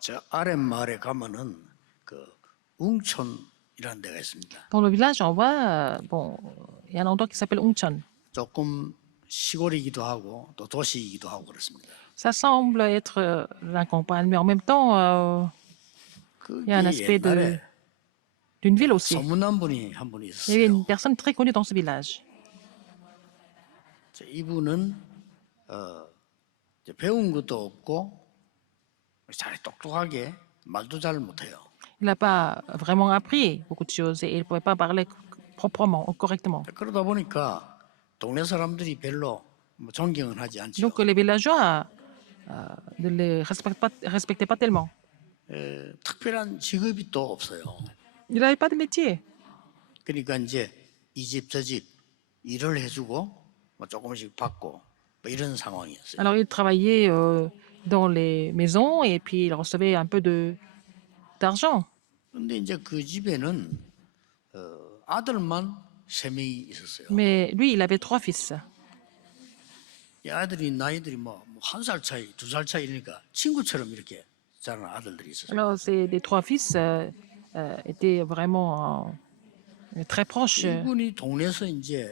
저 아랫마을에 가면은 그 웅촌이라는 데가 있습니다. Dans le village, on voit, il y a un endroit qui s'appelle Ungcheon. 조금 시골이기도 하고 또 도시이기도 하고 그렇습니다. Ça semble être la campagne, mais en même temps, il y a un 그게 aspect 옛날에 d'une ville aussi. 소문난 분이 한 분이 Il y avait une 있었어요. personne très connue dans ce village. 이분은 이제 배운 것도 없고 잘 똑똑하게 말도 잘 못해요. Il n'a pas vraiment appris beaucoup de choses et il ne pouvait pas parler proprement ou correctement. 그러다 보니까 동네 사람들이 별로 뭐 존경은 하지 않죠. Donc les villageois ne les respectaient pas tellement. 특별한 직업이 또 없어요. Il n'avait pas de métier. 그러니까 이제 이 집 저 집 일을 해주고 뭐 조금씩 받고 뭐 이런 상황이었어요. Alors il travaillait dans les maisons et puis il recevait un peu d'argent. 근데 이제 그 집에는 아들만 3명이 있었어요. Mais lui, il avait 3 fils. 이 아들이 나이들이 뭐 1살 차이, 2살 차이 이러니까 친구처럼 이렇게 자란 아들들이 있었어요. Alors les 3 fils étaient vraiment très proches. 이분이 동네에서 이제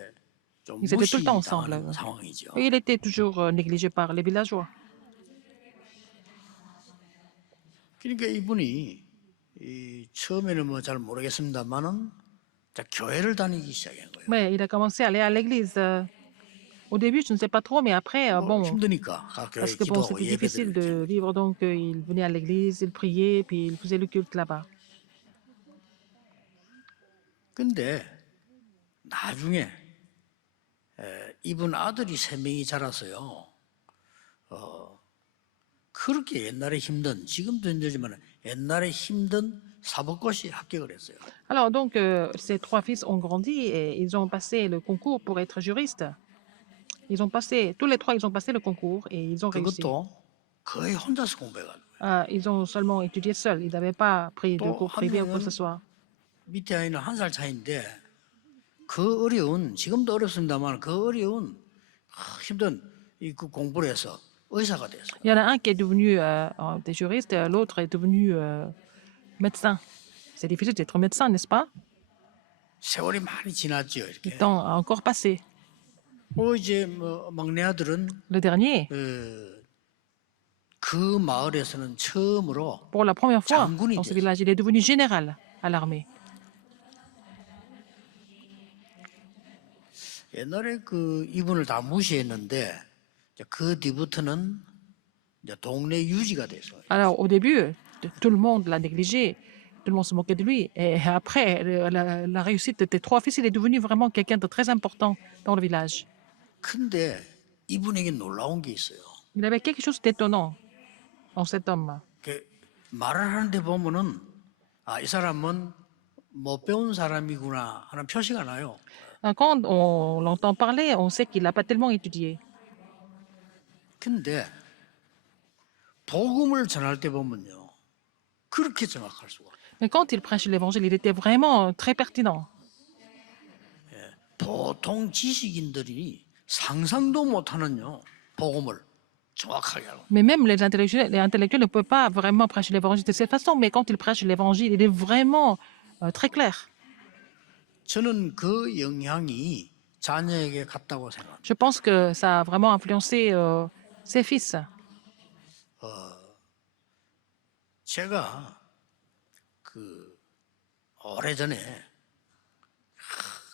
좀 Ils étaient tout le temps ensemble. 무시당하는 상황이죠. Et il était toujours négligé par les villageois. 그러니까 이분이 처음에는 뭐 잘 모르겠습니다만은 교회를 다니기 시작한 거예요. Mais il a commencé à aller à l'église. Au début, je ne sais pas trop, mais après, bon, 힘드니까 각 교회 parce que bon, 기도하고 c'était difficile 예배드리고. de vivre, donc il venait à l'église, il priait, puis il faisait le culte là-bas. 근데 나중에 이분 아들이 3명이 자라서요. 그렇게 옛날에 힘든, 지금도 힘들지만 옛날에 힘든 사법고시 합격을 했어요. Alors donc, ces 3 fils ont grandi et ils ont passé le concours pour être juristes. Ils ont passé, tous les 3, ils ont passé le concours et ils ont réussi. 그것도 거의 혼자서 공부해가지고. Ils ont seulement étudié seuls. Ils n'avaient pas pris de 또 cours 한 privés ou quoi que ce 명은 soit. 밑에 아이는 1살 차이인데 그 어려운, 지금도 어렵습니다만 그 어려운 힘든 그 공부를 해서 의사가 됐어요. Il y en a un qui est devenu des juristes, l'autre est devenu médecin. C'est difficile d'être médecin, n'est-ce pas? 세월이 많이 지났죠. Le 이렇게. temps a encore passé. 이제 뭐 막내 아들은 Le dernier, 그 마을에서는 처음으로 pour la première fois 장군이 dans ce 됐어요. village, il est devenu général à l'armée. 옛날에 그 이분을 다 무시했는데 이제 그 뒤부터는 이제 동네 유지가 됐어요. Alors au début, tout le monde l'a négligé, tout le monde se moquait de lui. Et après, la réussite de tes 3 fils, il est devenu vraiment quelqu'un de très important dans le village. 근데 이분에게 놀라운 게 있어요. Il avait quelque chose d'étonnant en cet homme. 그 말을 하는데 보면은 이 사람은 못 배운 사람이구나 하는 표시가 나요. Quand on l'entend parler, on sait qu'il n'a pas tellement étudié. 근데 복음을 전할 때 보면요. 그렇게 정확할 수가 없어요. Mais quand il prêche l'évangile, il était vraiment très pertinent. 보통 지식인들이 상상도 못하는요. 복음을 정확하게 하고. Mais même les intellectuels ne peuvent pas vraiment prêcher l'évangile de cette façon. Mais quand il prêche l'évangile, il est vraiment très clair. 저는 그 영향이 자녀에게 갔다고 생각합니다. Je pense que ça a vraiment influencé ses fils. 제가 그 오래전에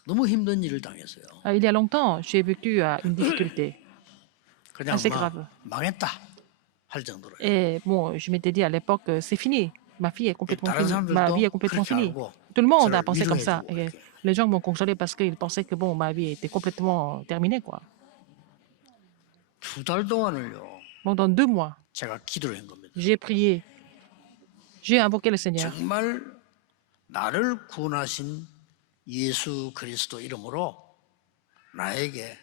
너무 힘든 일을 당했어요. Il y a longtemps, j'ai vécu une difficulté 그냥 assez 막 grave. 망했다 할 정도로. Et bon, je m'étais dit à l'époque, c'est fini. Ma fille est complètement 다른 finie. Ma vie est 사람들도 complètement 그렇게 finie. 알고 Tout le monde a 저를 pensé comme ça. 위로해주고 Et 이렇게. les gens m'ont consolé parce qu'ils pensaient que bon, ma vie était complètement terminée, quoi. 2달 동안을요. Pendant 2 mois, 제가 기도를 한 겁니다. j'ai prié. J'ai invoqué le Seigneur. 정말 나를 구원하신 예수 그리스도 이름으로 나에게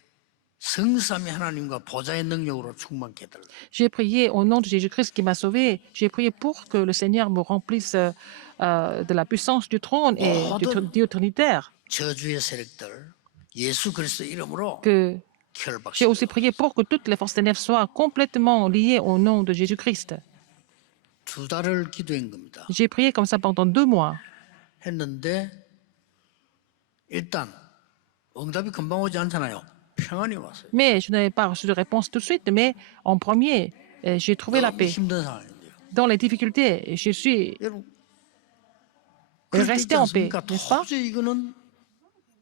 성삼위 하나님과 보좌의 능력으로 충만케 해달라. J'ai prié au nom de Jésus-Christ qui m'a sauvé. J'ai prié pour que le Seigneur me remplisse de la puissance du trône et du Dieu trinitaire. 저주의 세력들 예수 그리스도 이름으로 Que 결박시켜. j'ai aussi prié pour que toutes les forces ténèbres soient complètement liées au nom de Jésus-Christ. 두 달을 기도한 겁니다. J'ai prié comme ça pendant 2 mois. 했는데 일단 응답이 금방 오지 않잖아요. 평안이 왔어요. Mais je n'avais pas reçu de réponse tout de suite. Mais en premier, j'ai trouvé la 너무 paix. 힘든 상황인데요. Dans les difficultés, je suis 여러분 그럴 때 있지 resté en paix, 않습니까? n'est-ce pas? 도저히 이거는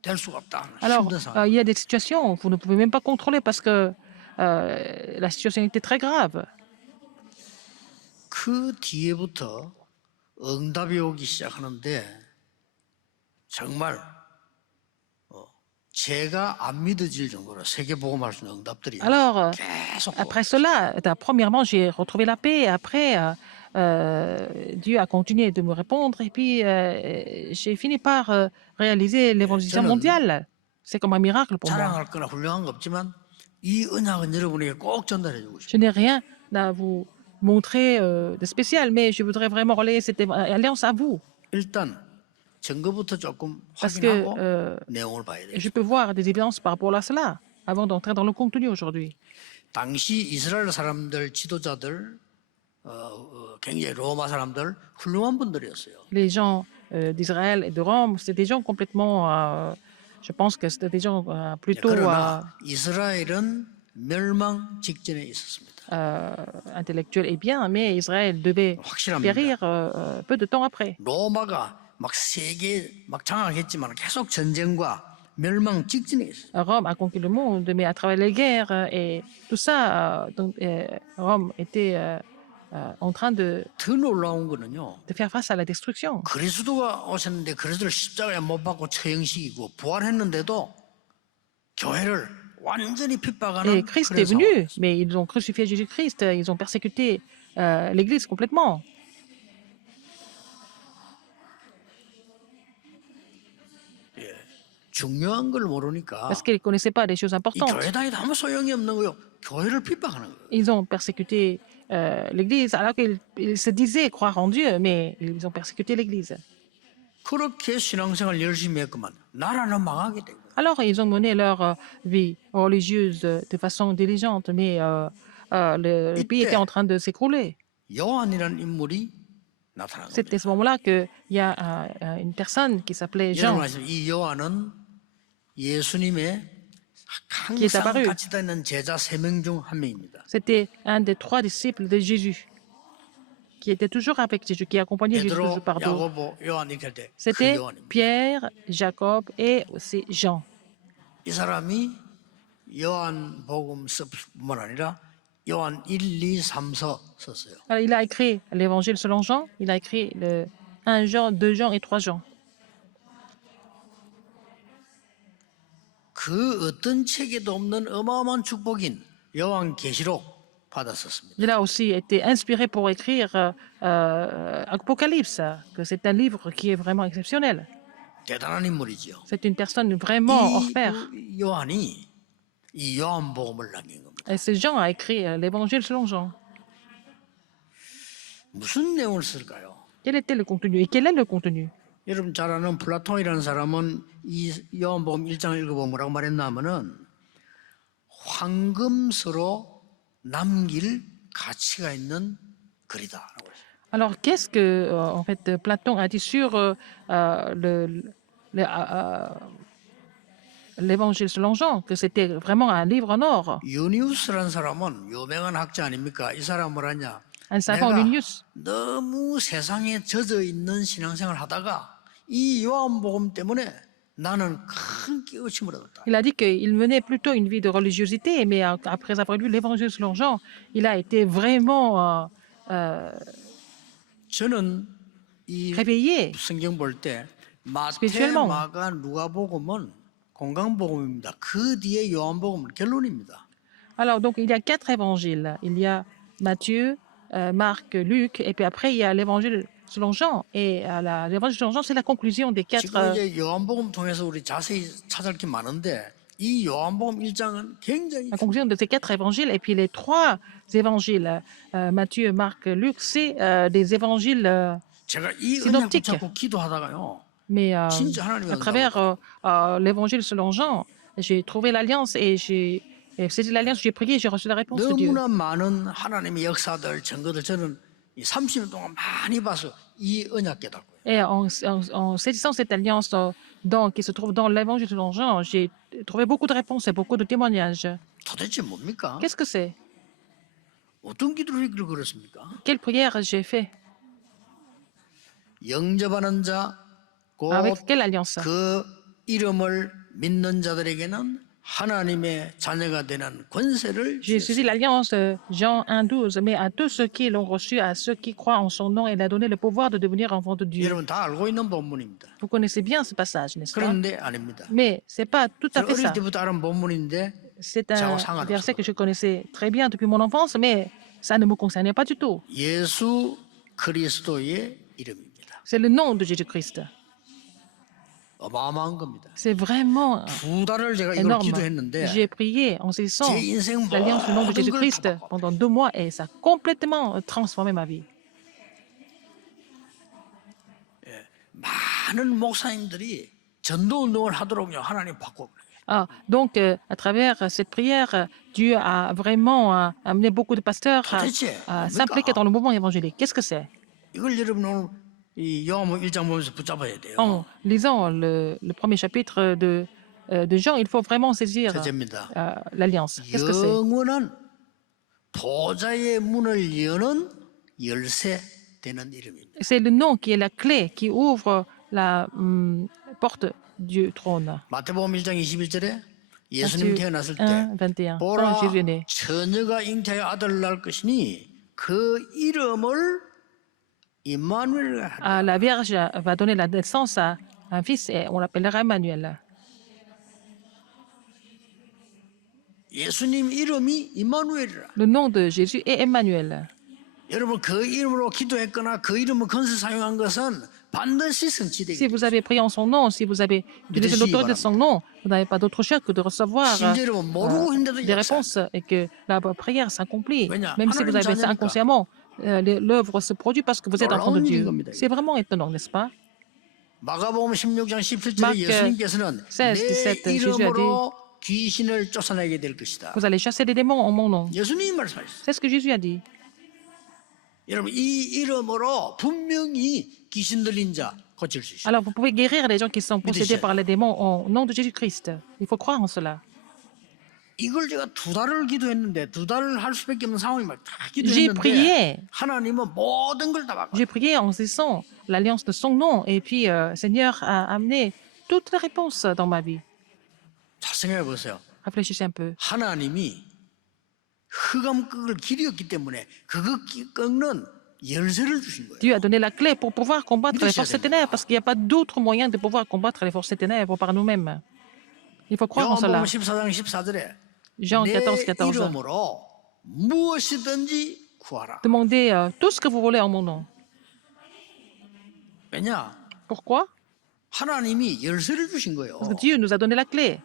될 수가 없다. Alors, 힘든 상황. il y a des situations où vous ne pouvez même pas contrôler parce que la situation était très grave. 그 뒤에부터 응답이 오기 시작하는데 정말 제가 안 믿어질 정도로 세계 복음할 수 있는 응답들이 Alors, 계속 après cela, premièrement, j'ai retrouvé la paix. Après, Dieu a continué de me répondre. Et puis, j'ai fini par réaliser l'évangélisation mondiale. C'est comme un miracle pour moi. 자랑할 거나 훌륭한 거 없지만 이 언약은 여러분에게 꼭 전달해 주고 싶어요. Je n'ai rien à vous montrer de spécial, mais je voudrais vraiment relayer cette alliance à vous. 일단 증거부터 조금 Parce que 확인하고 내용을 봐야 돼요. je peux voir des évidences par rapport à cela avant d'entrer dans le contenu aujourd'hui. 당시 이스라엘 사람들 지도자들 굉장히 로마 사람들 훌륭한 분들이었어요. Les gens d'Israël et de Rome, c'était des gens complètement, je pense que c'était des gens plutôt 그러나 이스라엘은 멸망 직전에 있었습니다. intellectuels et bien, mais Israël devait 확실합니다. périr peu de temps après. 로마가 막 세계 막 장악했지만 계속 전쟁과 멸망 직전에 있어요. Rome a conquis le monde, mais à travers les guerres et tout ça, donc, Rome était en train 더 놀라운 거는요. de faire face à la destruction. 그리스도가 오셨는데 그리스도를 십자가에 못 박고 처형시키고 부활했는데도 교회를 완전히 Et 핍박하는 Christ est 그런 venu, 상황. mais ils ont crucifié Jésus-Christ, ils ont persécuté l'Église complètement. 중요한 걸 모르니까 Parce qu'ils ne connaissaient pas des choses 이 importantes. 교회 다니도 아무 소용이 없는 거요. 교회를 핍박하는 거예요. Ils ont persécuté l'Église alors qu'ils se disaient croire en Dieu, mais ils ont persécuté l'Église. 그렇게 신앙생활 열심히 했구만. 나라는 망하게 된 거예요. Alors, ils ont mené leur vie religieuse de façon diligente, mais le pays était en train de s'écrouler. 요한이라는 인물이 나타난 C'est 겁니다. à ce moment-là qu'il y a une personne qui s'appelait Jean, 여러분 아시죠? 이 요한은 예수님의 qui est 항상 apparu. 같이 다니는 제자 3명 중 한 명입니다. C'était un des 3 disciples de Jésus, qui était toujours avec Jésus, qui accompagnait Jésus 베드로, toujours partout. 야고보, 요한 이렇게 할 때 그 C'était 요한입니다. Pierre, Jacob et aussi Jean. 이 사람이 요한복음서뿐만 아니라 요한 1, 2, 3서 썼어요. Alors, il a écrit l'Évangile selon Jean, il a écrit le 1 Jean, 2 Jean et 3 Jean. 그 어떤 책에도 없는 어마어마한 축복인 요한계시록 받았었습니다. Il a aussi été inspiré pour écrire Apocalypse, que c'est un livre qui est vraiment exceptionnel. 대단한 인물이죠. C'est une personne vraiment hors pair. 이 요한이 이 요한복음을 남긴 겁니다. Et c'est Jean a écrit l'Évangile selon Jean. 무슨 내용을 쓸까요? Quel était le contenu et quel est le contenu? 여러분 잘 아는 플라톤이라는 사람은 이 요한복음 1장 읽어보면 뭐라고 말했나 하면은 황금서로 남길 가치가 있는 글이다라고 했어요. Alors, qu'est-ce que, en fait, Platon a dit sur l'Évangile selon Jean, que c'était vraiment un livre en or. 유니우스라는 사람은 유명한 학자 아닙니까? 이 사람 뭐라냐? Un savant, Lunius, 너무 세상에 젖어 있는 신앙생활 하다가 이 요한복음 때문에 나는 큰 깨우침을 얻었다. il a dit qu'il menait plutôt une vie de religiosité, mais après avoir lu l'Évangile selon Jean, il a été vraiment 저는 이 réveillé. 성경 볼 때 마태, Spirituellement. 마가, 누가복음은 건강복음입니다. 그 뒤에 요한복음은 결론입니다. Alors, donc, il y a 4 évangiles. Il y a Matthieu, Marc, Luc, et puis après, il y a l'Évangile selon Jean. Et l'Évangile selon Jean, c'est la conclusion des 4. 지금 이제 요한복음 통해서 우리 자세히 찾을 게 많은데 이 요한복음 1장은 굉장히 La conclusion de ces 4 évangiles. Et puis les 3 évangiles, Matthieu, Marc, Luc, c'est des évangiles. 제가 이 은혜 synoptique. 붙잡고 기도하다가요. Mais 진짜 하나님의 à travers l'évangile selon Jean, j'ai trouvé l'alliance et c'était l'alliance, j'ai prié et j'ai reçu la réponse de Dieu. 너무나 많은 하나님의 역사들, 증거들 저는 이 30년 동안 많이 봐서 이 언약 깨닫고요. Et en saisissant cette alliance qui se trouve dans l'évangile de Jean, j'ai trouvé beaucoup de réponses et beaucoup de témoignages. 도대체 뭡니까? Qu'est-ce que c'est? 어떤 기도를 이끌 그렇습니까? Quelle prière j'ai fait? 영접하는 자, 곧 Avec quelle alliance? 그 이름을 믿는 자들에게는 하나님의 자녀가 되는 권세를 J'ai 주셨습니다. saisi l'alliance Jean 1,12, mais à tous ceux qui l'ont reçu, à ceux qui croient en son nom, il a donné le pouvoir de devenir enfants de Dieu. 여러분 다 알고 있는 본문입니다. Vous connaissez bien ce passage, n'est-ce pas? 그런데 아닙니다. Mais c'est pas tout à 저 fait 어릴 ça. 때부터 알은 본문인데 C'est 저하고 un 상관없어요. verset que je connaissais très bien depuis mon enfance, mais ça ne me concernait pas du tout. 예수 그리스도의 이름입니다. C'est le nom de Jésus-Christ. 어마어마한 겁니다. C'est vraiment 두 달을 제가 이걸 énorme. 기도했는데 J'ai prié en saisissant 제 인생 l'alliance du nom de 모든 걸 Jésus-Christ 다 바꿔. pendant 2 mois et ça a complètement transformé ma vie. 많은 목사님들이 전도 운동을 하도록요 하나님 바꿔. Ah, donc, à travers cette prière, Dieu a vraiment amené beaucoup de pasteurs 도대체 à 뭡니까? s'impliquer dans le mouvement évangélique. Qu'est-ce que c'est? 이걸 여러분 오늘 이 요한복음 1장 보면서 붙잡아야 돼요. En lisant le premier chapitre de Jean, il faut vraiment saisir 첫째입니다. l'alliance. Qu'est-ce que c'est? 영원한 보좌의 문을 여는 열쇠 되는 이름입니다. C'est le nom qui est la clé qui ouvre la porte du trône. 마태복음 1장 21절에 예수님 Matthieu 태어났을 때 1, 21. 보라 Quand Jésus est né, 처녀가 잉태하여 아들을 낳을 것이니 그 이름을 임마누엘 하리라. la Vierge va donner la naissance à un fils et on l'appellera Emmanuel. 예수님 이름이 임마누엘이라. Le nom de Jésus est Emmanuel. 여러분 그 이름으로 기도했거나 그 이름을 건설 사용한 것은 반드시 Si 성취되게. vous avez prié en son nom, si vous avez utilisé l'autorité de son nom, vous n'avez pas d'autre choix que de recevoir 심지어 여러분 모르고 했는데도 des 역사. réponses et que la prière s'accomplit. 왜냐? Même si vous avez fait ça 하나님 inconsciemment, l'œuvre se produit parce que vous êtes enfant de 놀라운 Dieu. 일인 겁니다. C'est vraiment étonnant, n'est-ce pas? 마가복음 16장 17절에 Marc, 예수님께서는 16, 내 17, Jésus a 이름으로 귀신을 쫓아내게 될 것이다. Vous allez chasser les démons en mon nom. 예수님이 말씀하셨어요. C'est ce que Jésus a dit. 여러분 이 이름으로 분명히 귀신 들린 자 고칠 수 있어요. Alors, vous pouvez guérir les gens qui sont possédés par les démons au nom de Jésus-Christ. Il faut croire en cela. 이걸 제가 두 달을 기도했는데 두 달을 할 수밖에 없는 상황이 막 다 J'ai 기도했는데 prié. 하나님은 모든 걸 다 바꿔. J'ai prié en saisissant l'alliance de son nom et puis Seigneur a amené toutes les réponses dans ma vie. 잘 생각해 보세요. Réfléchissez un peu. 하나님이 흑암 끄을 길이었기 때문에 그거 꺾는 열쇠를 주신 거예요. Dieu a donné la clé pour pouvoir combattre Mais les forces des ténèbres parce qu'il n'y a pas d'autre moyen de pouvoir combattre les forces des ténèbres par nous-mêmes. Il faut croire en cela. 요한복음 14장 14절에 Jean 내 14, 14. 이름으로 무엇이든지 구하라. Demandez tout ce que vous voulez en mon nom. 왜냐? Pourquoi? 하나님이 열쇠를 주신 거예요. Parce que Dieu nous a donné la clé.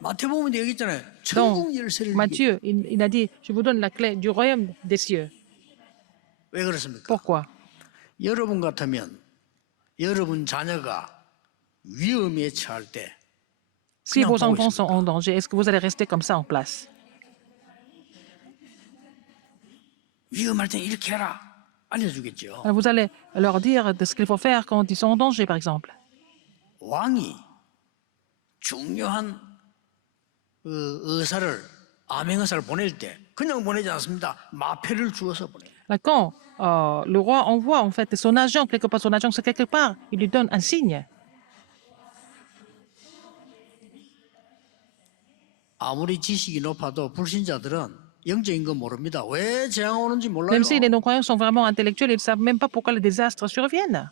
마태복음에 여기 있잖아요. Dans 천국 열쇠를. Matthieu, il a dit, je vous donne la clé du royaume des cieux. 왜 그렇습니까? Pourquoi? 여러분 같으면 여러분 자녀가 위험에 처할 때 Si 그냥 vos 보고 enfants sont 있습니까? en danger, est-ce que vous allez rester comme ça en place? 위험할 때 이렇게 해라 알려주겠죠. Alors, vous allez leur dire de ce qu'il faut faire quand ils sont en danger, par exemple. 왕이 중요한 의사를 암행 의사를 보낼 때 그냥 보내지 않습니다. 마패를 주어서 보내요. Là, quand le roi envoie en fait son agent quelque part, son agent c'est quelque part, il lui donne un signe. 아무리 지식이 높아도 불신자들은 영적인 거 모릅니다. 왜 재앙 오는지 몰라요. Même si les non-croyants sont vraiment intellectuels, ils ne savent même pas pourquoi les désastres surviennent.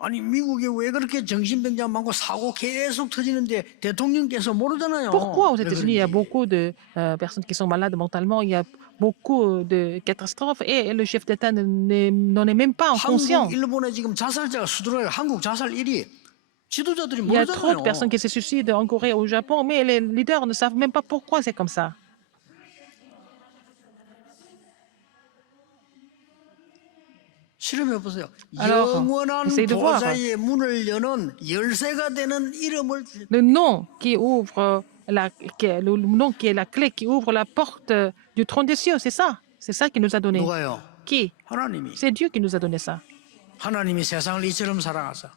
아니 미국에 왜 그렇게 정신병자 많고 사고 계속 터지는데 대통령께서 모르잖아요. Pourquoi aux 왜 États-Unis, il y a 그런지. beaucoup de personnes qui sont malades mentalement, il y a beaucoup de catastrophes et le chef d'État n'en est même pas conscient. 한국, 일본에 지금 자살자가 수두룩해 한국 자살 1위. 지도자들이 Il y a trop de 모르잖아요. personnes qui se suicident en Corée, au Japon, mais les leaders ne savent même pas pourquoi c'est comme ça. 실험해 보세요. Alors, 영원한 essayez de voir. 보좌의 문을 여는 열쇠가 되는 이름을 Le nom qui ouvre le nom qui est la clé qui ouvre la porte Du trône des cieux, c'est ça. C'est ça qu'il nous a donné. 누가요? Qui? 하나님이. C'est Dieu qui nous a donné ça. 하나님이 세상을 이처럼 사랑하사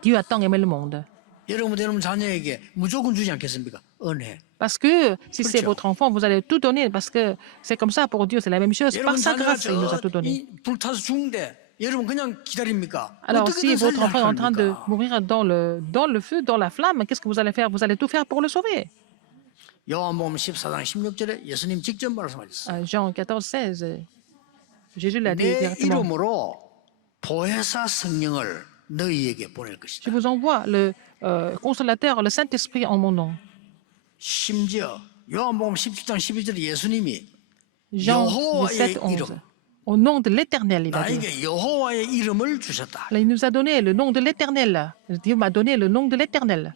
Dieu a tant aimé le monde. 여러분 자녀에게 무조건 주지 않겠습니까? 은혜. Parce que si c'est 그렇죠. votre enfant, vous allez tout donner. Parce que c'est comme ça pour Dieu, c'est la même chose. Par 여러분 sa 자녀가 grâce, il nous a tout donné. 이 불타서 죽는데 여러분 그냥 기다립니까? Alors, si 어떻게든 votre 살리려 enfant est en train de 합니까? mourir dans le feu, dans la flamme, qu'est-ce que vous allez faire? Vous allez tout faire pour le sauver. 요한복음 14장 16절에 예수님 직접 말씀하셨어요. Jean 14, 16. Jésus l'a dit 내 directement. 이름으로 보혜사 성령을 너희에게 보낼 Je 것이다. vous envoie le consolateur, le Saint-Esprit en mon nom. 심지어 요한복음 17장 12절에 예수님이 Jean 여호와의 17, 11. 이름. Au nom de l'Éternel, il a dit. 나에게 여호와의 이름을 주셨다. Là, il nous a donné le nom de l'Éternel. Dieu m'a donné le nom de l'Éternel.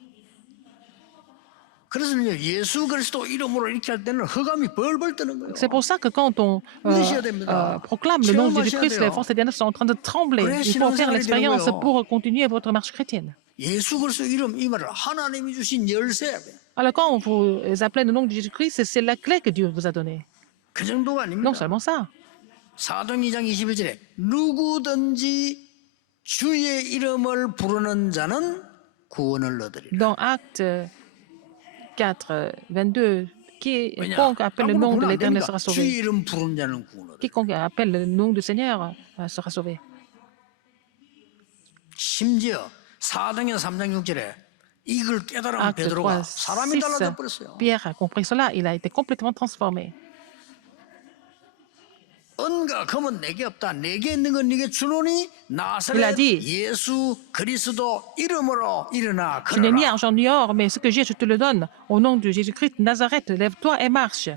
그래서 예수 그리스도 이름으로 이렇게 할 때는 흑암이 벌벌 뜨는 거예요. C'est pour ça que quand on proclame le nom de Jésus-Christ, les forces éternelles sont en train de trembler. Il faut faire l'expérience pour continuer votre marche chrétienne. 예수 그리스도 이름 이 말을 하나님이 주신 열쇠. Alors quand vous appelez le nom de Jésus-Christ, c'est la clé que Dieu vous a donnée. 그 정도가 Non 아닙니다. seulement ça. 사도행 2장 21절에 누구든지 주의 이름을 부르는 자는 구원을 얻으리라. Dans Acte 4, 22, 왜냐? quiconque appelle le nom de 아무나 안 l'Éternel 됩니까? sera 주의 sauvé. 이름 부르는 자는 구원 얻으리라. Quiconque appelle le nom du Seigneur sera sauvé. 심지어 사도행 3장 6절에 이걸 깨달은 Acte 3, 베드로가 사람이 6, 달라져 버렸어요. Pierre a compris cela, il a été complètement transformé. 은과 금은 내게 없다. 내게 있는 건 네게 주노니 나사렛 Il a 예수 그리스도 이름으로 일어나 Tu n'es ni 걸어라. argent ni or, mais ce que j'ai, je te le donne. Au nom de Jésus-Christ, Nazareth, lève-toi et marche.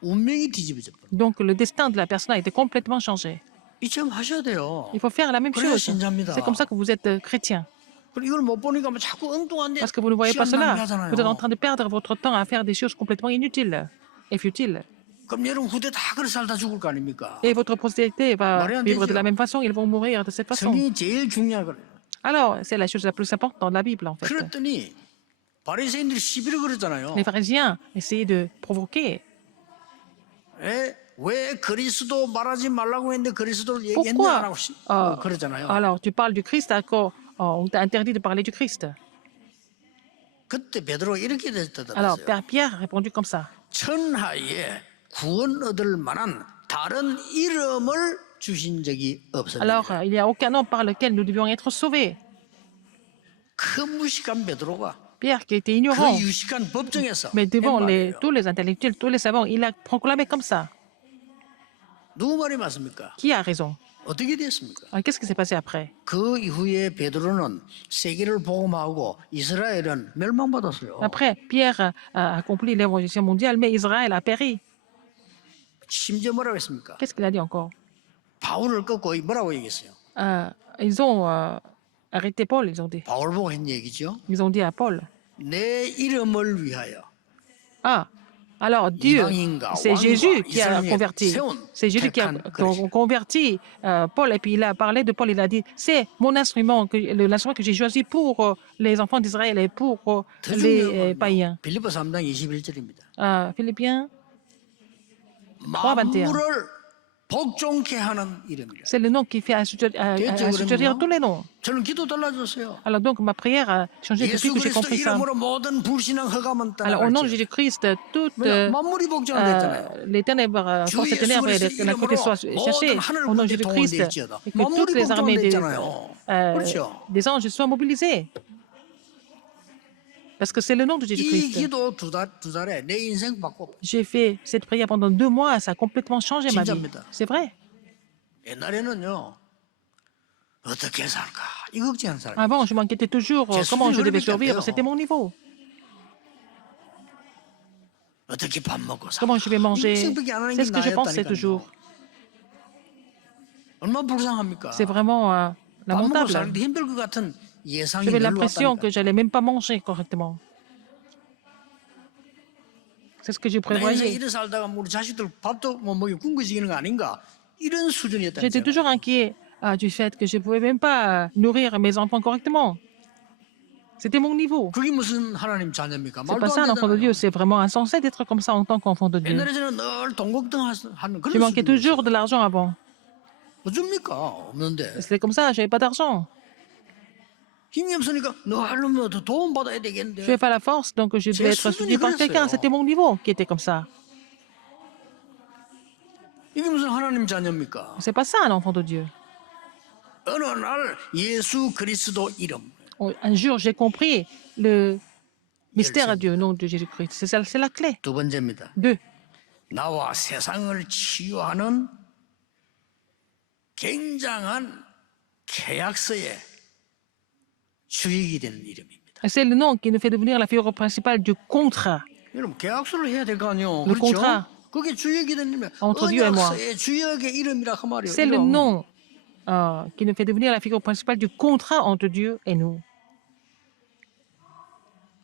운명이 뒤집어져 버려. Donc le destin de la personne a été complètement changé. 이처럼 하셔야 돼요. Il faut faire la même 그래야 chose. 신자입니다. C'est comme ça que vous êtes chrétien. 그리고 이걸 못 보니까 뭐 자꾸 엉뚱한데 Parce que vous ne voyez pas 시간 cela. 낭비하잖아요. Vous êtes en train de perdre votre temps à faire des choses complètement inutiles et futiles. 그럼 여러분 후대 다 그렇게 살다 죽을 거 아닙니까? Et votre postérité va 말이 안 vivre de 되죠. la même façon, ils vont mourir de cette façon. 성경이 제일 중요한 거예요. Alors, c'est la chose la plus importante dans la Bible, en fait. 그랬더니 바리새인들이 시비를 걸었잖아요. Les pharisiens essayaient de provoquer. 왜 그리스도 말하지 말라고 했는데 그리스도를 얘기했냐 Pourquoi 안 하고 그러잖아요. alors, tu parles du Christ, d'accord? On t'a interdit de parler du Christ. 그때 베드로가 이렇게 Alors, 대답했어요. Père Pierre a répondu comme ça. 천하에 구원 얻을 만한 다른 이름을 주신 적이 없습니다. Alors, il n'y a aucun nom par lequel nous devions être sauvés. 그 무식한 베드로가 Pierre, qui était 그 ignorant, 유식한 법정에서 mais devant 한 말이에요. tous les intellectuels, tous les savants, il a proclamé comme ça. 누구 말이 맞습니까? Qui a raison? 어떻게 됐습니까? Alors, qu'est-ce qui s'est passé après? 그 이후에 베드로는 세계를 복음하고 이스라엘은 멸망받았어요. Après, Pierre a accompli l'évangélisation mondiale, mais Israël a péri. 심지어 뭐라고 했습니까? Qu'est-ce qu'il a dit encore? 바울을 꺾고 뭐라고 얘기했어요? Ils ont arrêté Paul, ils ont dit. 바울 보고 한 얘기죠. Ils ont dit à Paul. 내 이름을 위하여 Ah, alors Dieu, c'est Jésus qui a converti. C'est Jésus qui a converti Paul. Et puis il a parlé de Paul, il a dit, c'est mon instrument, l'instrument que j'ai choisi pour les enfants d'Israël et pour les païens. 빌립보 3장 21절입니다. Philippiens 3:21. 만물을 복종케 하는 이름이라. C'est le nom qui fait assujettir tous les noms. 저는 기도 달라졌어요. Alors donc ma prière a changé depuis 예수 que j'ai 그리스도 compris ça. 이름으로 모든 불신앙 허감은 Alors au nom de 떠나갈지. Jésus-Christ, toutes 만물이 복종됐잖아요. les ténèbres, forces et ténèbres et la côté soient chassées au nom de Jésus-Christ et que toutes les armées des anges soient mobilisées. Parce que c'est le nom de 이 Jésus-Christ. 기도 두 달에 내 인생 바꿔. J'ai fait cette prière pendant 2 mois, ça a complètement changé ma vie. 진짜입니다. C'est vrai. 옛날에는요. 어떻게 살까? 이 걱정하는 사람. Avant, je m'inquiétais toujours comment je devais survivre. C'était mon niveau. 어떻게 밥 먹고 살까? Comment je vais manger. 생각밖에 안 하는 C'est 게 ce que je pensais 나였다니까요. toujours. 얼마나 불쌍합니까? C'est vraiment 밥 먹고 lamentable. 살기 힘들 것 같은 예상이 J'avais 늘 l'impression que 왔다니까. j'allais même pas manger correctement. C'est ce que je 내 인생 prévoyais. 이래 살다가 우리 자식들 밥도 못 먹이고 굶겨지는 거 아닌가? 이런 수준이었다니까. J'étais toujours inquiet du fait que je ne pouvais même pas nourrir mes enfants correctement. C'était mon niveau. 그게 무슨 하나님 자녀입니까? C'est 말도 pas ça 안 un enfant de Dieu. 되잖아요. C'est vraiment insensé d'être comme ça en tant qu'enfant de Dieu. 옛날에 저는 늘 돈 걱정하는 Je 그런 manquais toujours de 수준이었어요. l'argent avant. 어쩝니까? 없는데. C'était comme ça, je n'avais pas d'argent. 힘이 없으니까 너 하려면 더 도움 받아야 Je 되겠는데. n'avais pas la force, donc je devais être soutenu par quelqu'un. C'était mon niveau qui était comme ça. 이게 무슨 하나님 자녀입니까? C'est pas ça un enfant de Dieu. 어느 날 예수 그리스도 이름. Un jour, j'ai compris le mystère à Dieu au nom de Jésus-Christ. C'est la clé. 두 번째입니다. Deux, 나와 세상을 치유하는 굉장한 계약서의 주역이 되는 이름입니다. c'est le nom qui nous fait devenir la figure principale du contrat. 여러분 계약서를 해야 될 거 아니에요. Le 그렇죠? contrat. 그게 주역이 되는 이름. Entre Dieu et moi. 언약서의 주역의 이름이라 그 말이에요. C'est le 이름. nom qui nous fait devenir la figure principale du contrat entre Dieu et nous.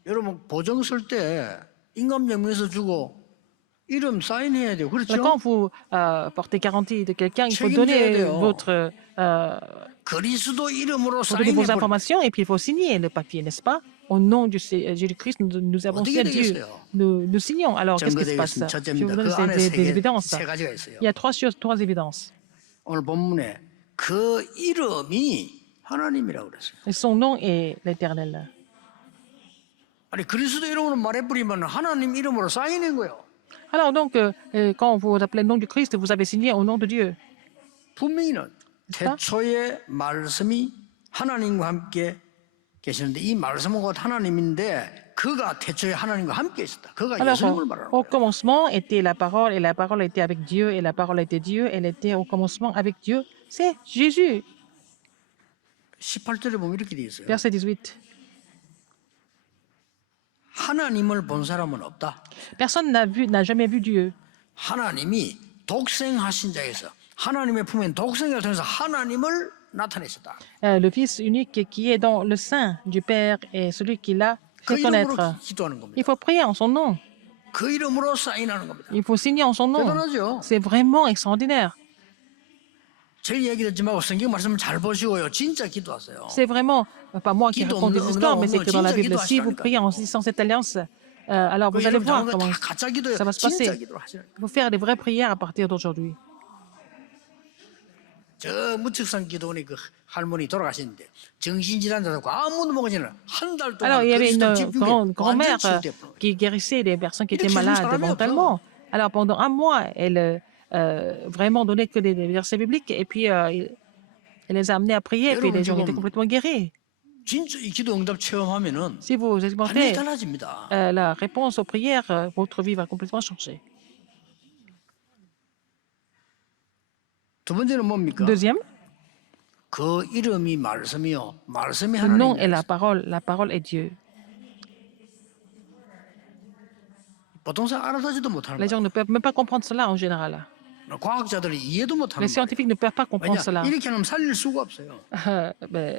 여러분 보증 쓸 때 임감증명서 주고 이름 사인해야 돼요. 그렇죠? Quand vous portez garantie de quelqu'un, il faut 책임져야 donner 돼요. votre 그리스도 이름으로 faut donner vos 사인해 버려. informations et puis il faut signer le papier, n'est-ce pas? Au nom de Jésus-Christ, nous avons 어떻게 signé à Dieu. 되겠어요? Nous signons. Alors, qu'est-ce qui se passe? 증거되겠습니다. Je vous 첫째입니다. donne 그 안에 des évidences. 세 가지가 있어요. Il y a trois choses, trois évidences. 오늘 본문에 그 이름이 하나님이라고 그랬어요. Et son nom est l'Éternel. 아니 그리스도 이름으로 말해버리면 하나님 이름으로 사인인 거예요. Alors donc, quand vous appelez le nom du Christ, vous avez signé au nom de Dieu. 분명히는 그렇죠? 태초에 말씀이 하나님과 함께 계시는데 이 말씀은 곧 하나님인데 그가 태초에 하나님과 함께 있었다. 그가 Alors, 예수님을 말하는 au 거예요. commencement était la parole, et la parole était avec Dieu, et la parole était Dieu, elle était au commencement avec Dieu. C'est Jésus. 18절에 보면 이렇게 돼 있어요. Verset 18. 하나님을 본 사람은 없다. Personne n'a jamais vu Dieu. 하나님이 독생하신 자에서 하나님의 품에 독생을 통해서 하나님을 나타내셨다. Le Fils unique qui est dans le sein du Père est celui qui l'a 그 fait 이름으로 connaître. 기도하는 겁니다. Il faut prier en son nom. 그 이름으로 사인하는 겁니다. Il faut signer en son nom. 대단하죠. C'est vraiment extraordinaire. 제 얘기 듣지 말고 성경 말씀을 잘 보시고요. 진짜 기도하세요. C'est vraiment, pas moi qui Guido, raconte des non, histoires, non, mais c'est non, que dans la 진짜 Bible, si vous 기도하시라니까. priez en saisissant cette alliance, alors 그 vous allez 여러분 voir 잘못한 comment 다 가짜 기도예요. ça va se 진짜 passer. 기도를 하시라니까. Il faut faire des vraies prières à partir d'aujourd'hui. 저 무측산 기도원의 그 할머니 돌아가시는데 정신질환자고 아무도 모르지는 한 달 동안 Alors, il y avait 그리스도 une 집중에 grand-mère 완전 치유됐구나. qui guérissait des personnes qui Il étaient est malades saramé, mentalement. Alors, pendant un mois, elle vraiment donnait que des versets bibliques et puis elle les a amenés à prier et puis les gens étaient complètement guéris. 진짜 이 기도 응답 체험하면은 Si vous 완전히 expérimentez 달라집니다. la réponse aux prières, votre vie va complètement changer. 두 번째는 뭡니까? Deuxième, 그 이름이 말씀이요. 말씀이 le nom est 하나님. la parole est Dieu. 보통 사람 알아듣지도 못하는 Les 거예요. gens ne peuvent même pas comprendre cela en général. 과학자들이 이해도 못하는 Les 거예요. scientifiques ne peuvent pas comprendre 왜냐? cela. 이렇게 하면 살릴 수가 없어요.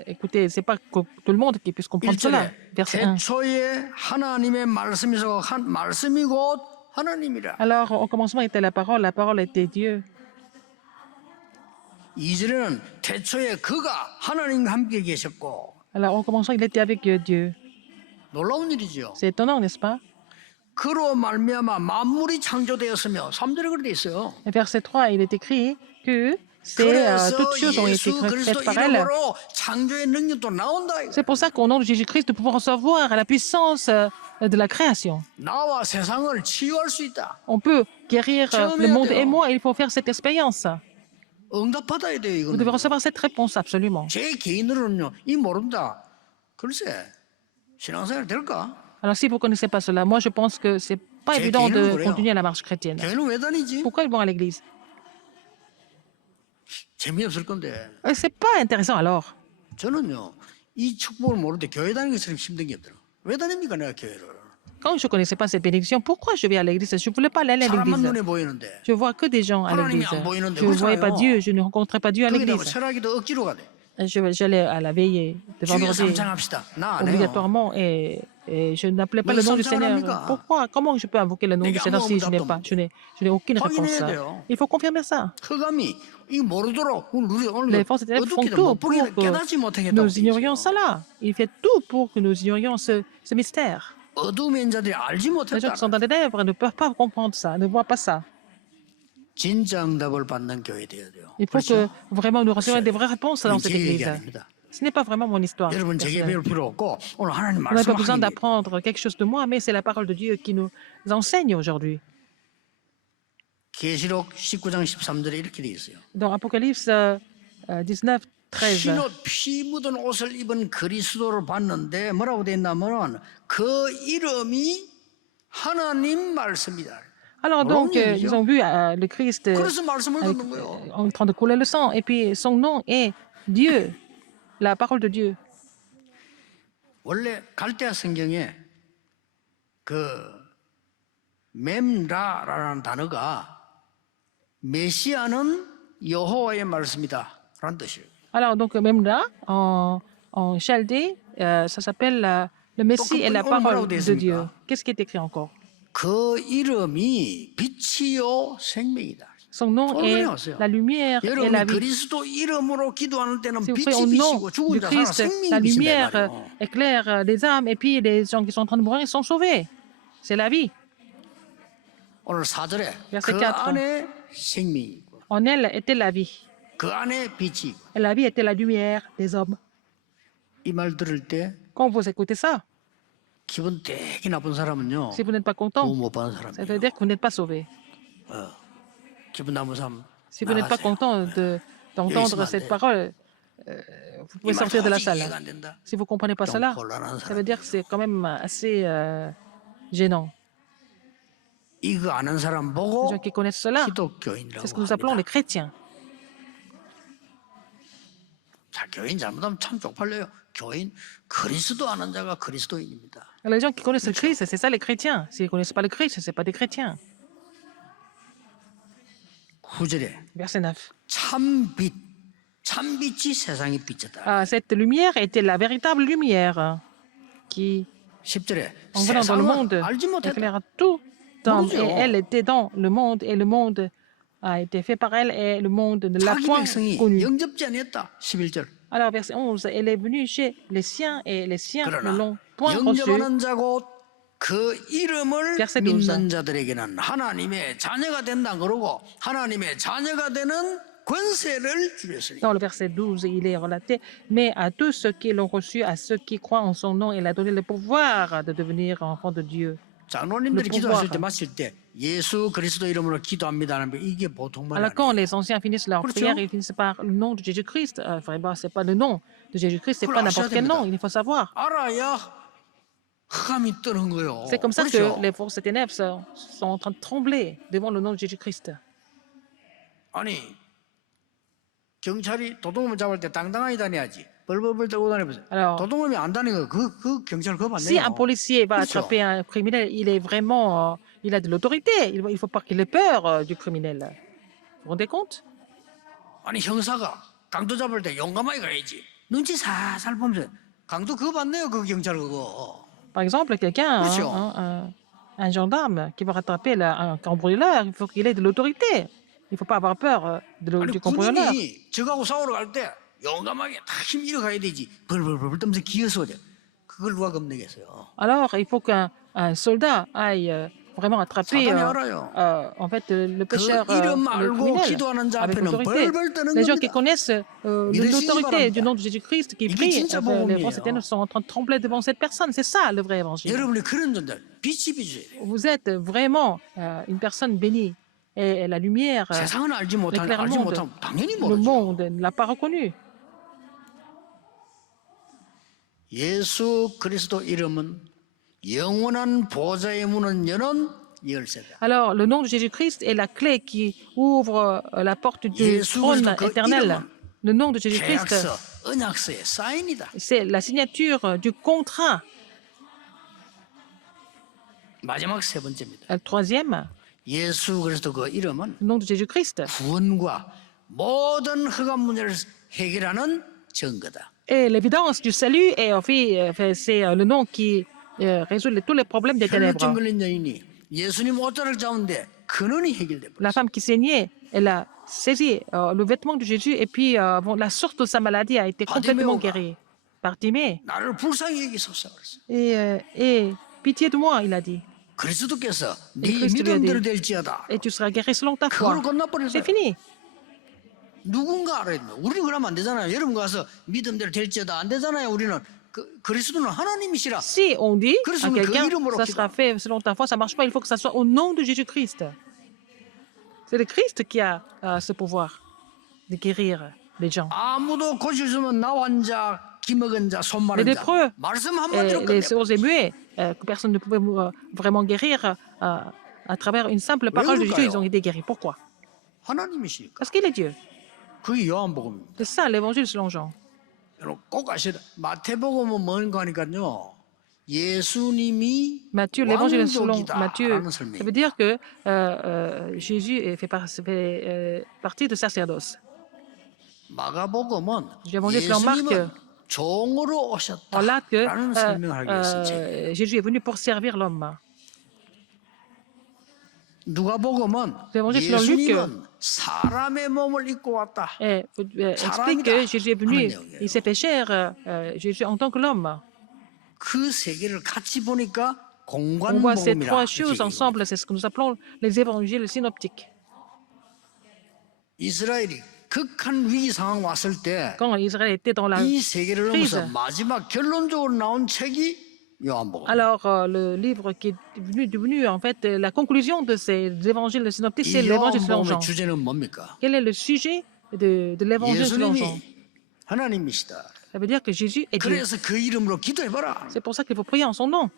Écoutez, c'est pas que tout le monde qui puisse comprendre cela. 1절에 Verset 1. 태초에 하나님의 말씀이 서 말씀이 곧 하나님이라. Alors, au commencement était la parole était Dieu. 2절에는 태초에 그가 하나님과 함께 계셨고 Alors, au commencement, il était avec Dieu. 놀라운 일이죠. C'est étonnant, n'est-ce pas? 그로 말미암아 만물이 창조되었으며 3절에 그렇게 돼 있어요. Et verset 3, il est écrit que 그래서 toutes choses ont été 예수 그리스도 faites par elle. 이름으로 창조의 능력도 나온다. C'est pour ça qu'au nom de Jésus-Christ, nous pouvons recevoir la puissance de la création. 나와 세상을 치유할 수 있다. On peut guérir le monde et moi, il faut faire cette expérience. 응답받아야 돼요. Vous devez 이거는. recevoir cette réponse, absolument. 제 개인으로는요. 이 모른다. 글쎄 신앙생활 될까? Alors, si vous ne connaissez pas cela, moi, je pense que c'est pas évident de continuer la marche chrétienne. 교회는 왜 다니지? Pourquoi ils vont à l'église? 재미없을 건데. C'est pas intéressant alors. 저는요. 이 축복을 모르는데 교회 다니는 것처럼 힘든 게 없더라. 왜 다닙니까 내가 교회를? Quand je ne connaissais pas cette bénédiction, pourquoi je vais à l'église? Je ne voulais pas aller à 사람만 l'église. 눈에 보이는데. Je vois que des gens à l'église. 하나님이 안 보이는데 Je ne voyais pas 그렇잖아요. Dieu, je ne rencontrais pas Dieu à 거기다가 l'église. 철학이도 억지로 가대. J'allais à la veillée de 주여 vendredi 삼창합시다. 나 안 해요. obligatoirement et Et je n'appelais pas 왜 le nom du 상상을 Seigneur. 합니까? Pourquoi? Comment je peux invoquer le nom du 내게 Seigneur si 아무 je n'ai 응답도 pas, 없는 je n'ai aucune réponse? 확인해야 돼요. Il faut confirmer ça. 흑암이 이거 모르도록 우리 오늘 Les forces des ténèbres font 어둡기를 tout 못 보게 pour que 깨닫지 못하겠다고 nous 돼 ignorions 있어요. cela. Il fait tout pour que nous ignorions ce mystère. 어둠의 인자들이 알지 Les gens 못했다. qui sont dans les ténèbres ne peuvent pas comprendre ça, ne voient pas ça. 진짜 응답을 받는 교회 되어야 돼요. Il faut que 그렇죠? vraiment nous recevions des vraies réponses dans cette 제 얘기 église. 아닙니다. Ce n'est pas vraiment mon histoire. 여러분 제게 personnelle. 배울 필요 없고 오늘 하나님 On n'a pas besoin 말씀하기 d'apprendre quelque chose de moi, mais c'est la parole de Dieu qui nous enseigne aujourd'hui. 계시록 19장 13절에 이렇게 돼 있어요. Dans Apocalypse 19, 13, 흰옷 피 묻은 옷을 입은 그리스도를 봤는데 뭐라고 돼 있냐면 그 이름이 하나님 말씀이다. alors 뭐라는 donc, 얘기죠? ils ont vu le Christ 그래서 말씀을 avec- 듣는 거예요. en train de couler le sang, et puis son nom est Dieu, la parole de Dieu. 원래 갈대아 성경에 그 mem라라는 단어가 메시아는 여호와의 말씀이다라는 뜻이에요. Alors, donc, même là, en chaldée, ça s'appelle le Messie et la Donc, on parole parle des de Dieu. symboles. Qu'est-ce qui est écrit encore? 그 이름이 빛이요 생명이다. Son nom est 설명하세요. la lumière et la 여러분이 vie. 그리스도 이름으로 기도하는 때는 Si vous 빛이 priez au nom 빛이고 죽은 du 자 살아 Christ, la 생명이 빛이다 lumière 말이에요. éclaire les âmes, et puis les gens qui sont en train de mourir, ils sont sauvés. C'est la vie. 오늘 4절에 Verset 그 4. 안에 생명이 있고 En elle était la vie. 그 안에 빛이 있고 Et la vie était la lumière des hommes. 이 말 들을 때 Quand vous écoutez ça, 기분 되게 나쁜 사람은요 si vous n'êtes pas content, 도움 못 받는 ça veut 사람이에요. dire que vous n'êtes pas sauvé. 기분 나쁜 사람 Si vous n'êtes pas 나가세요. content d'entendre 있으면 안 cette 돼요. parole, vous pouvez 이 말 sortir de la 도저히 salle. 이해가 안 된다. Si vous ne comprenez pas 좀 cela, 곤란한 ça veut 사람. dire que c'est quand même assez gênant. 이거 아는 사람 Les 보고 gens qui connaissent cela, 기독교인이라고 c'est ce que nous appelons les 합니다. chrétiens. 자, 교인 잘못하면 참 쪽팔려요. 교인 그리스도 아는 자가 그리스도인입니다. Les gens qui connaissent le Christ, c'est ça les chrétiens. S'ils ne connaissent pas le Christ, ce n'est pas des chrétiens. 9절에 Verset 9. 참빛, 참빛이 세상의 빛이다. Cette lumière était la véritable lumière qui, 10절에 en venant dans le 세상은 monde, 알지 못했다. éclaira tout. Et 모르죠. elle était dans le monde, et le monde a été fait par elle, et le monde ne l'a 자기 point 백성이 connu. 영접지 아니했다. 11절. Alors, verset 11, elle est venue chez les siens, et les siens ne 그러나 l'ont point reçue. 영접하는 자고 그 이름을 Verset 12. 믿는 자들에게는 하나님의 자녀가 된다 그러고 하나님의 자녀가 되는 권세를 주셨으니. Dans le verset 12, il est relaté, mais à tous ceux qui l'ont reçu, à ceux qui croient en son nom, il a donné le pouvoir de devenir enfants de Dieu. 장로님들이 le 기도하실 pouvoir. 때 마칠 때 예수 그리스도 이름으로 기도합니다 하는 이게 보통 말 Alors, 아니에요. quand les anciens finissent leur 그렇죠. prière, ils finissent par le nom de Jésus-Christ. Vraiment, ce n'est pas le nom de Jésus-Christ, ce n'est 그걸 pas n'importe 아셔야 quel 됩니다. nom, il faut savoir. 알아야 흑암이 뜨는 거예요. C'est comme ça 그렇죠? que les forces des ténèbres sont en train de trembler devant le nom de Jésus-Christ. 아니 경찰이 도둑놈을 잡을 때 당당하게 다녀야지. 벌벌벌 떨고 다니면서 Alors, 도둑놈이 안 다니는 그 경찰 그거 si 받네요. un policier va 그렇죠? attraper un criminel, il est vraiment, il a de l'autorité. Il ne faut pas qu'il ait peur du criminel. Vous vous rendez compte? 아니 형사가 강도 잡을 때 용감하게 가야지. 눈치 살살 보면서 강도 그거 받네요. 그 경찰 그거. Par exemple, quelqu'un, 그렇죠. un gendarme qui va rattraper un cambrioleur, il faut qu'il ait de l'autorité. Il ne faut pas avoir peur 아니 du cambrioleur. 군인이 적하고 싸우러 갈 때 용감하게 다 힘 잃어가야 되지. 벌벌벌 떨면서 기어서 그걸 누가 겁내겠어요. Alors, il faut qu'un soldat aille vraiment attraper 사단이 알아요. en fait, le 그 pécheur, 이름 le 알고 criminel, 기도하는 자 avec 앞에는 l'autorité. 벌벌 떠는 Les gens qui 겁니다. connaissent 믿으시기 l'autorité du 바랍니다. nom de Jésus-Christ, qui 이게 prient, 진짜 les forces 복음이에요. éternelles sont en train de trembler devant cette personne. C'est ça le vrai évangile. 여러분이 그런 존재 빛이 비춰야 돼요. Vous êtes vraiment une personne bénie. Et la lumière, 세상은 알지 못하면 l'éclaire 알지 le monde, 못하면 당연히 le 모르죠. monde ne l'a pas reconnu. 예수 그리스도 이름은 영원한 보좌의 문은 여는 열쇠다. Alors, le nom de Jésus-Christ est la clé qui ouvre la porte du 예수 trône 그리스도 그 éternel. 이름은 Le nom de Jésus-Christ, 계약서, 언약서의 사인이다. c'est la signature du contrat. 마지막 세 번째입니다. Le troisième, 예수 그리스도 그 이름은 le nom de Jésus-Christ 구원과 모든 흑암 문제를 해결하는 증거다. est l'évidence du salut et en fait, c'est le nom qui résoudre tous les problèmes des 혈루증 ténèbres. 걸린 여인이 예수님 옷자락 잡은데 근원이 해결돼 La 버렸어. femme qui saignait, elle a saisi le vêtement de Jésus et puis la source de sa maladie a été complètement guérie par Timée. 나를 불쌍히 여기소서 그랬어. Et pitié de moi, il a dit. 그리스도께서 Et 네 Christ lui a 믿음대로 dit, 될지어다. et tu seras guéri selon ta foi. 그걸 건너버렸어요. C'est fini. 누군가 알아야 된다. 우리는 그러면 안 되잖아요. 여러분 가서 믿음대로 될지어다 안 되잖아요. 우리는 그리스도는 하나님이시라. Si on dit 그래서 à 그 quelqu'un, 이름으로 ça sera fait selon ta foi, ça marche pas, il faut que ça soit au nom de Jésus-Christ. C'est le Christ qui a ce pouvoir de guérir les gens. 아무도 고칠 수 없는 나 환자, 기먹은 자, 손 Les 마른 자. lépreux, 말씀 한마디로 les 끝내. sourds et muets, que personne ne pouvait vraiment guérir à travers une simple parole de Dieu, ils ont été guéris. Pourquoi? 하나님이시니까. Parce qu'il est Dieu. 그게 요한복음입니다. C'est ça l'évangile selon Jean. 여러분 꼭 아셔야 돼. 마태복음은 뭔가 하니까요. 예수님이 Matthieu, l'évangile selon Matthieu, 왕족이다라는 ça 설명이. veut dire que Jésus fait partie de sacerdoce. 마가복음은 L'évangile selon Marc, 예수님은 종으로 on l'a que 오셨다라는 설명을 하기 위해서 책. Jésus est venu pour servir l'homme. 누가복음은 L'évangile selon Luc 예수님은 사람의 몸을 입고 왔다. explique que Jésus est venu, il s'est fait chair, Jésus en tant que l'homme. 그 세 개를 같이 보니까 On voit ces 공관복음이라. trois choses ensemble, c'est ce que nous appelons les évangiles synoptiques. 이스라엘이 극한 위기 상황 왔을 때 이 Quand Israël était dans la 세 개를 crise, 넘어서 마지막 결론적으로 나온 책이 요한복음. alors le livre qui est devenu en fait la conclusion de ces évangiles synoptiques, c'est 이 l'évangile selon Jean. 요한복음의 주제는 뭡니까? Quel est le sujet de l'évangile selon Jean? 예수님이 하나님이시다. Ça veut dire que Jésus est Dieu. 그래서 그 이름으로 기도해봐라. C'est pour ça qu'il faut prier en son nom.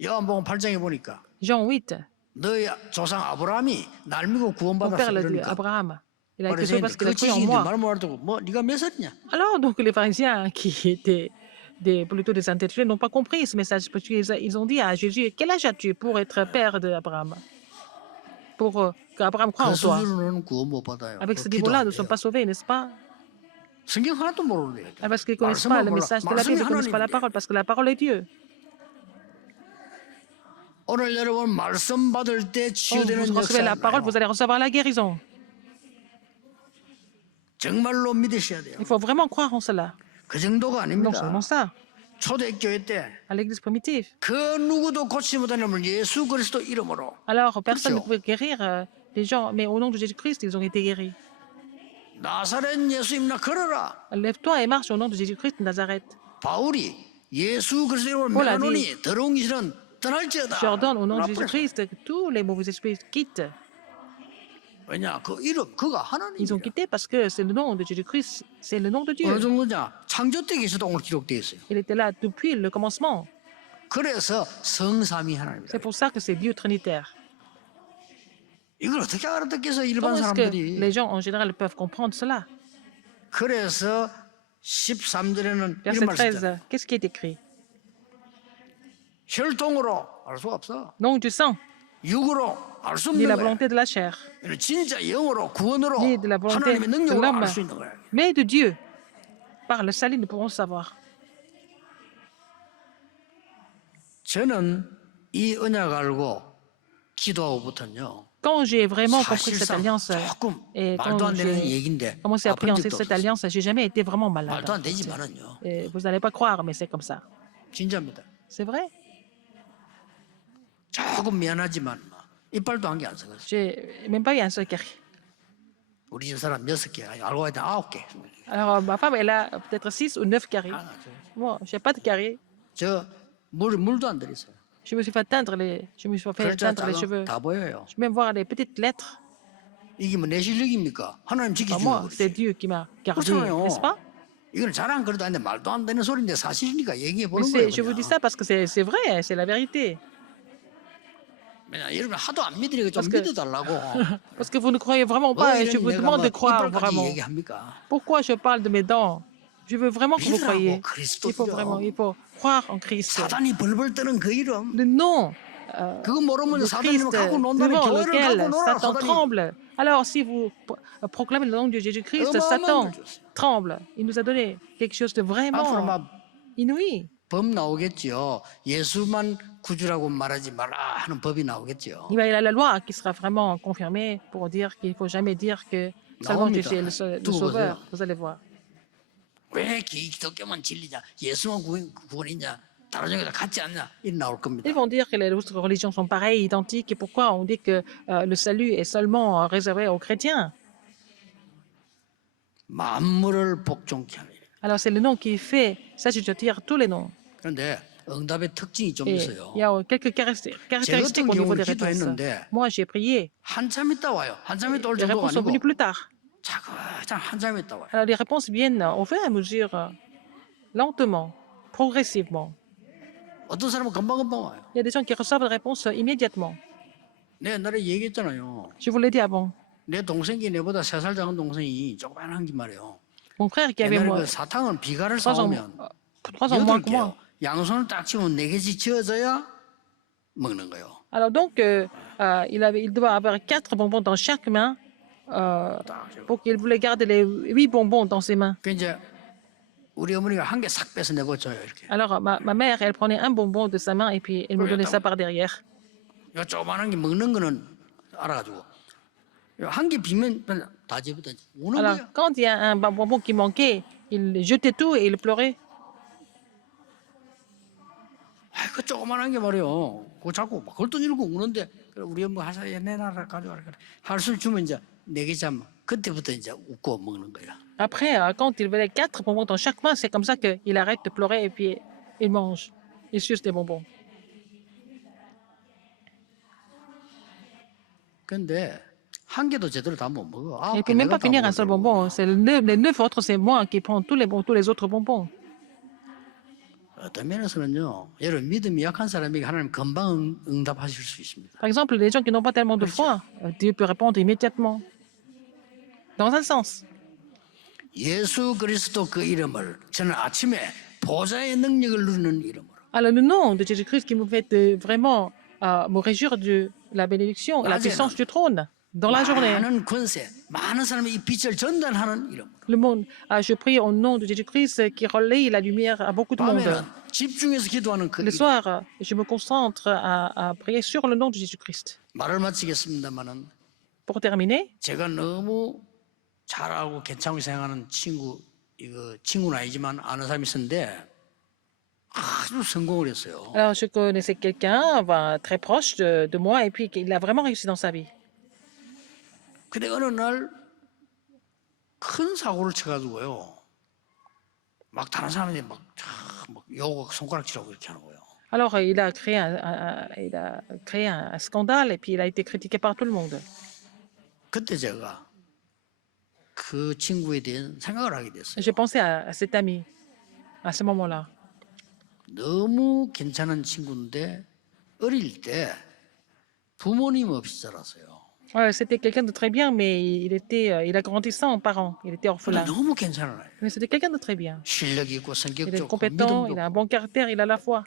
요한복음 8장에 보니까 Jean 8, 너희 조상 아브라함이 날 믿고 mon 구원받았어. père l'a dit, 그러니까 Abraham. Il a été sauvé parce 바리새인들 qu'il a 그 cru en 지식인데 moi. 말 못하고 뭐 네가 몇 살이냐? Alors, donc, les pharisiens qui étaient plutôt des intellectuels n'ont pas compris ce message parce qu'ils ont dit à Jésus, quel âge as-tu pour être père d'Abraham? Pour qu'Abraham croie 그 en toi. 수준으로는 구원 못 받아요. Avec ce 기도 niveau-là, 안 nous ne sommes 돼요. pas sauvés, n'est-ce pas? 성경 하나도 모르는데. Parce qu'ils ne connaissent pas le message de la Bible, ils ne connaissent pas la parole, parce que la parole est Dieu. 오늘 여러분 말씀 받을 때 Quand 치유되는 vous recevez la parole, 역사 vous allez recevoir la guérison. 정말로 믿으셔야 돼요. Il faut vraiment croire en cela. 그 정도가 Non 아닙니다. seulement ça, 초대교회 때 à l'église primitive. 그 누구도 고치지 못하는 놈을 예수 그리스도 이름으로 Alors, personne ne 그렇죠. pouvait guérir les gens, mais au nom de Jésus-Christ, ils ont été guéris. 나사렛 예수님나 걸어라. Lève-toi et marche au nom de Jésus-Christ de Nazareth. 바울이 예수 그리스도 이름으로 Paul a 명하노니 더러운 귀신은 떠날지어다. J'ordonne au nom de 라고 그랬어요. Jésus-Christ que tous les mauvais esprits quittent. 왜냐 그 이름 그가 Ils ont 하나님이야. quitté parce que c'est le nom de Jésus-Christ, c'est le nom de Dieu. 어느 정도냐 창조 때 계셔도 오늘 기록되어 있어요. Il était là depuis le commencement. 그래서 성삼위 하나님이다. C'est pour ça que c'est Dieu trinitaire. 이걸 어떻게 알아듣겠어 일반 Comment est-ce que 사람들이. les gens en général peuvent comprendre cela? 그래서 13절에는 이런 Verset 말씀 13, 있잖아요. qu'est-ce qui est écrit? 혈통으로 알 수가 없어. Non du sang, 육으로 알 수 ni 없는 la 거야. volonté de la chair, 진짜 영으로 구원으로 ni de la volonté 하나님의 de 능력으로 l'homme, 알 수 있는 거야. mais de Dieu. Par le salut, nous pourrons savoir. 저는 이 언약 알고 기도하고부터는요. Quand j'ai vraiment compris cette 사실상 alliance 조금 et 말도 quand 안 되는 j'ai 얘기인데 commencé à 아픈 prier 적도 cette 없었어요. alliance, j'ai jamais été vraiment malade. 말도 en 안 fait. 되지만은요. Et vous n'allez pas croire, mais c'est comme ça. 진짜입니다. C'est vrai. 조금 미안하지만 이빨도 한 개 안 썩었어요. J'ai même pas eu un seul carie. 우리 집 사람 6개, 알고 보니 9개. Alors, ma femme, elle a peut-être 6 ou 9 caries. 아, Moi, je n'ai pas de caries. 저 물도 안 들였어요. Je me suis fait teindre 글자 les cheveux. 다 보여요. Je peux même voir les petites lettres. 이게 뭐 내 실력입니까? 하나님 Pas 지켜주는 moi, 거지. c'est Dieu qui m'a gardé, 그렇잖아요. n'est-ce pas? 이건 자랑 그래도 아닌데 말도 안 되는 소리인데 사실이니까 얘기해 Mais 보는 거예요. je vous dis 그냥. ça parce que c'est vrai, c'est la vérité. 왜냐, 여러분 하도 안 믿으니까 좀 Parce que- 믿어달라고. Parce que vous ne croyez vraiment 뭐 pas et 이런 je vous 얘기가 demande 뭐 de croire 이빨까지 vraiment. 얘기합니까? Pourquoi je parle de mes dents? Je veux vraiment que vous 믿으라고, croyiez. 그리스도 Il faut vraiment, il faut croire en Christ. 사단이 벌벌 떠는 그 이름. Le nom 그거 모르면 de 사단이면 Christ 갖고 논다는 devant 교회를 lequel 갖고 놀아 Satan 사단이. tremble. Alors, si vous proclamez le nom de Jésus-Christ, 어마어마한 Satan 걸 줬어요. tremble. Il nous a donné quelque chose de 앞으로 vraiment 막 inouï. 법 나오겠지요. 예수만 구주라고 말하지 마라 하는 법이 나오겠지요. Il va y avoir la loi qui sera vraiment confirmée pour dire qu'il ne faut jamais dire que seulement Jésus est le 두고 Sauveur. 보세요. Vous allez voir. 왜 기독교만 진리냐? 예수만 구원이냐? 다른 종교도 같지 않냐? 이 나올 겁니다. Ils vont dire que les autres religions sont pareilles, identiques, et pourquoi on dit que le salut est seulement réservé aux chrétiens. 만물을 복종케 하는. Alors c'est le nom qui fait s'assujettir tous les noms. 그런데 응답의 특징이 좀 Et 있어요. il y a quelques caractéristiques au niveau des réponses. 기도했는데 Moi, j'ai prié. 한참 있다 와요. 한참 있다 올 Les 정도가 réponses sont venues 아니고 plus tard. 차근차근 한참 있다 와요. Alors les réponses viennent au fur et à mesure, lentement, progressivement. 어떤 사람은 금방금방 와요. Il y a des gens qui reçoivent les réponses immédiatement. 내 옛날에 얘기했잖아요. Je vous l'ai dit avant. 내 동생이 내보다 3살 작은 동생이 조그만한 게 말이에요. Mon frère qui avait 옛날에 moi, 그 사탕은 비가를 3 ans, 사오면 3 ans moins que 8개요. moi. 양손을 딱 치면 4개씩 지어져야 먹는 거예요. Alors donc, il doit avoir 4 bonbons dans chaque main 딱 지어. pour qu'il voulait garder les 8 bonbons dans ses mains. 그 이제 우리 어머니가 한 개 싹 빼서 내버려줘요 이렇게. Alors ma mère, elle prenait un bonbon de sa main et puis elle me donnait ça par derrière. 이 조그만한 게 먹는 거는 알아가지고 한 개 비면 다 집어다 우는 Alors 거야. quand il y a un bonbon qui manquait, il jetait tout et il pleurait. 아, 그 조그만한 게 말이요. 그거 자꾸 막 걸돈 잃고 우는데 우리 엄마 하사 내놔라 가져와라 그래. 할술 주면 이제 4개 잡 그때부터 이제 웃고 먹는 거야. Après, quand il voulait 4 bonbons dans chaque main, c'est comme ça qu'il arrête de pleurer et puis il mange. Il suce des bonbons. 근데 한 개도 제대로 다 못 먹어. Il ne peut même pas finir un seul bonbon. C'est les 9 autres, c'est moi qui prends tous les autres bonbons. 어떤 면에서는요. 여러분 믿음이 약한 사람에게 하나님 금방 응답하실 수 있습니다. Par exemple, les gens qui n'ont pas tellement de foi, Dieu peut répondre immédiatement. Dans un sens. 예수 그리스도 그 이름을 저는 아침에 보좌의 능력을 누리는 이름으로 Alors le nom de Jésus-Christ qui me fait vraiment me réjouir de la bénédiction et la puissance du trône dans la journée. 많은 권세, 많은 사람이 이 빛을 전달하는 이름으로. Le monde, je prie au nom de Jésus-Christ qui relaye la lumière à beaucoup de monde. 밤에는 집중해서 기도하는 그 Le 이름. soir, je me concentre à prier sur le nom de Jésus-Christ. 말을 마치겠습니다만은 Pour terminer, 제가 너무 잘하고 괜찮게 생각하는 친구 이거 친구는 아니지만 아는 사람이 있었는데 아주 성공을 했어요. alors je connaissais quelqu'un très proche de moi et puis il a vraiment réussi dans sa vie. 근데 어느 날 큰 사고를 쳐가지고요. 막 다른 사람들이 막 욕 손가락질하고 이렇게 하는 거예요. Alors il a créé un scandale et puis il a été critiqué par tout le monde. 그때 제가 그 친구에 대한 생각을 하게 됐어요. J'ai pensé à cet ami à ce moment-là. 너무 괜찮은 친구인데 어릴 때 부모님 없이 자랐어요. Ouais, c'était quelqu'un de très bien, mais il a grandi sans parents. Il était orphelin. 너무 괜찮아요. Mais c'était quelqu'un de très bien. 실력 있고 Il 성격 est 좋고 compétent, 믿음도 il a un 있고. bon caractère, il a la foi.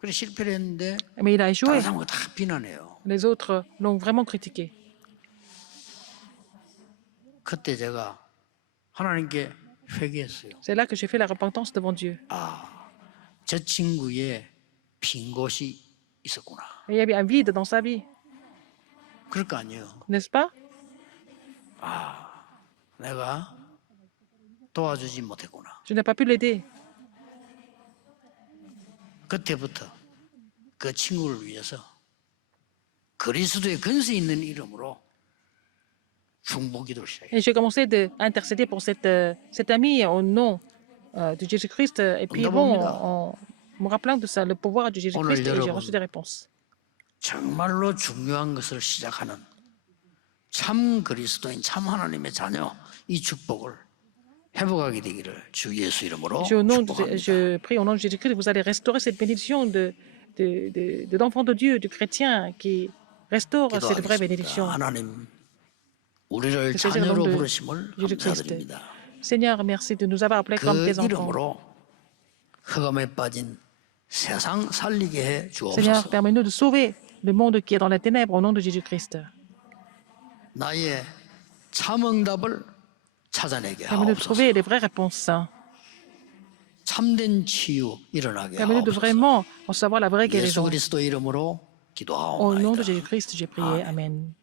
그래 실패를 했는데 Mais il a 다른 échoué. 사람은 다 비난해요. Les autres l'ont vraiment critiqué. 그때 제가 하나님께 회개했어요. C'est là que j'ai fait la repentance devant Dieu. 저 친구의 빈 곳이 있었구나. Et il y avait un vide dans sa vie, 그럴 거 아니에요. n'est-ce pas? 내가 도와주지 못했구나. Je n'ai pas pu l'aider. 그때부터 그 친구를 위해서 그리스도의 근세 있는 이름으로 중보기도를 시작했어요. Et j'ai commencé à intercéder pour cet ami au nom de Jésus-Christ. Et puis bon, en me rappelant de ça, le pouvoir de Jésus-Christ, et j'ai reçu des réponses. 정말로 중요한 것을 시작하는 참 그리스도인 참 하나님의 자녀 이 축복을 회복하게 되기를 주 예수 이름으로 축복합니다. Je prie au nom de Jésus-Christ, vous allez restaurer cette bénédiction d'enfants de Dieu, de chrétiens qui restaure cette vraie bénédiction. 기도하겠습니다. 하나님 우리를 Que c'est le 자녀로 nom de 부르심을 Jésus-Christ. 감사드립니다. Seigneur, merci de nous avoir appelés comme 그 tes enfants. 이름으로 흑암에 빠진 세상 살리게 해 Seigneur, 주옵소서. permets-nous de sauver le monde qui est dans les ténèbres au nom de Jésus-Christ. 나의 참 응답을 찾아내게 Permets-nous de 하옵소서. trouver les vraies réponses. 참된 치유 일어나게 Permets-nous de 하옵소서. vraiment recevoir la vraie 예수 guérison. 그리스도 이름으로 Au nom de 기도하옵나이다. Jésus-Christ, j'ai prié. Amen. Amen.